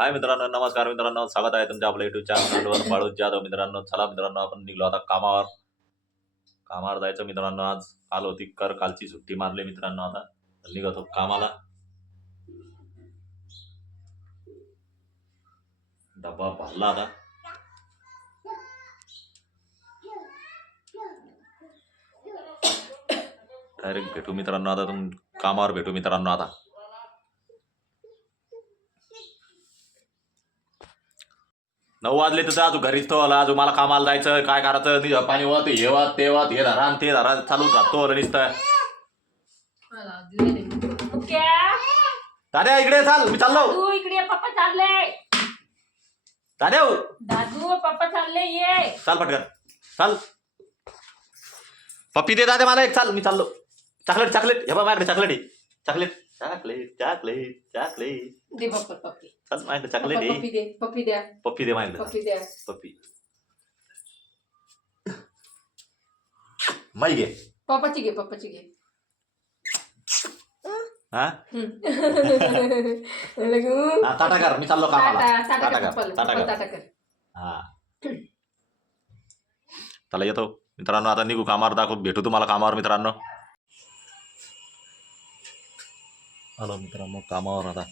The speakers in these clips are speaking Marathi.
हाय मित्रांनो, नमस्कार मित्रांनो, स्वागत आहे तुमच्या आपल्या युट्यूब चॅनलवर बाळू जाधव. मित्रांनो, चला मित्रांनो, आपण निघलो आता कामावर जायचं मित्रांनो. आज काल होती कालची सुट्टी मारली मित्रांनो. आता निघतो कामाला. डब्बा भरला आता. डायरेक्ट भेटू मित्रांनो. आता कामावर भेटू मित्रांनो. आता 9 वाजले तर अजून घरीच तो आला. अजून मला कामाला जायचं, काय करायचं, पाणी वाहत हे वाहत ते वाहत, हे धरा ते धरा चालूच राहतो नुसतं. दाद्या इकडे चाल, मी चाललो. तू इकडे, पप्पा चालले. दाद्या दादू पप्पा चालले, ये चाल पटकन चाल. पप्पी दे दाद्या मला एक. चाल मी चाललो. चॉकलेट चॉकलेट हे बघ माझ्याकडे चॉकलेट आहे. चॉकलेट चॉकलेट चॉकलेट चॉकलेट दे पप्पा पप्पी. चल माझ्याकडे चॉकलेट आहे. पप्पी दे, पप्पी द्या, पप्पी दे माझ्याकडे. पप्पी द्या, पप्पी माई घे. पप्पाची घे, पप्पाची घे. हा लगू टाटा कर, मी चाललो कामाला. टाटा टाटा कर कर पप्पाला, टाटा कर. टाटा कर. हा चला येतो मित्रांनो. आता निघू कामावर. भेटू तुम्हाला कामावर मित्रांनो. हॅलो मित्रांनो, कामावर आता.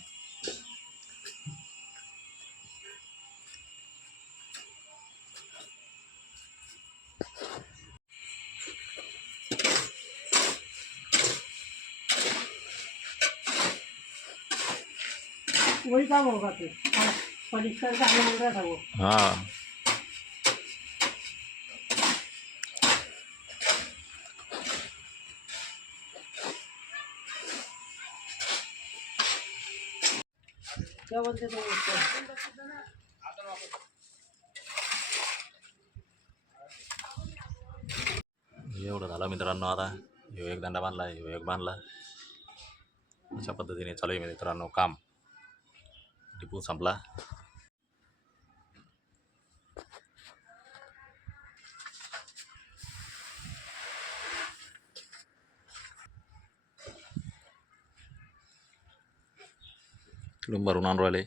वही काम होगा फिर परीक्षा का मिल रहा था वो। हाँ क्या बोलते थे उसको? एवढं झालं मित्रांनो. आता ह्यो एक दंडा बांधला, ह्यो एक बांधला. अशा पद्धतीने चालू आहे मित्रांनो काम. टिपू संपला. तिकडून भरून आणून राहिले.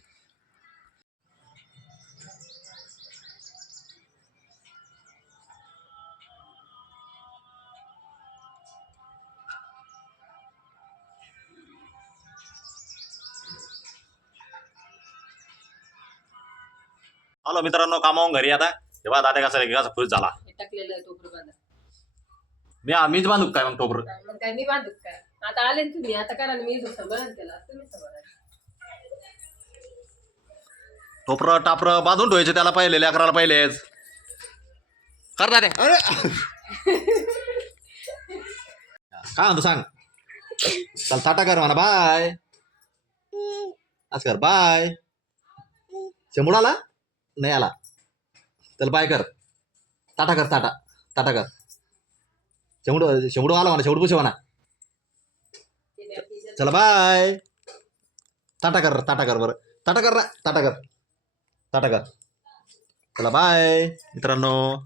हॅलो मित्रांनो, कामावून घरी आता. तेव्हा दादा कसा खुश झाला. हे टाकलेलं आहे टोपर बांधा. मीच बांधू काय मग टोपर? मग काय मी बांधू काय? आता आले ना तुम्ही, आता करा ना. मी सांभाळून त्याला, तुम्ही सांभाळा. टोपर टापर बांधून ठेवायचे त्याला पहिले, लेकराला पहिलेच. कर दादे. अरे काय म्हणतो सांग. चल टाटा कर म्हणा. बाय. आज कर बाय. शेंबूड आला नाही आला. चल बाय कर. टाटा कर. टाटा टाटा कर. शेंबूड आला म्हणा. शेंबूड पुशे म्हणा. चला बाय. टाटा कर बरं. टाटा कर ना. टाटा कर. चला बाय मित्रांनो.